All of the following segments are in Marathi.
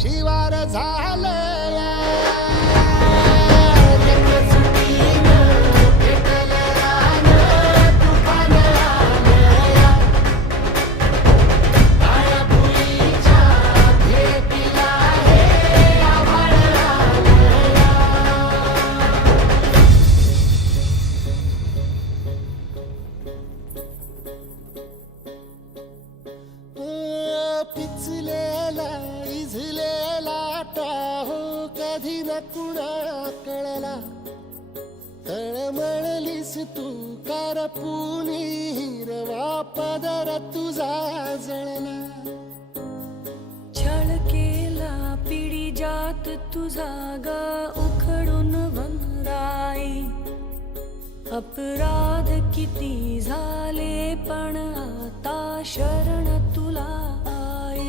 शिवार झालं. कधी कळला? तळमळलीस तू करपुनी हिरवा पदर तुझा जळला. छळ केला पिढी जात तुझा ग उखडून वंगराई अपराध किती झाले पण आता शरण तुला आई.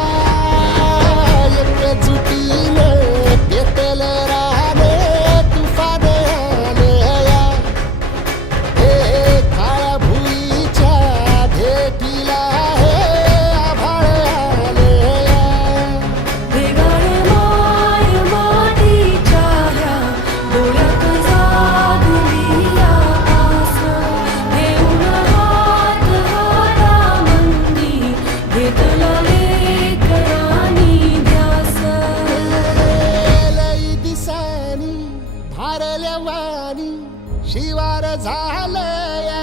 वाणी शिवार झालया.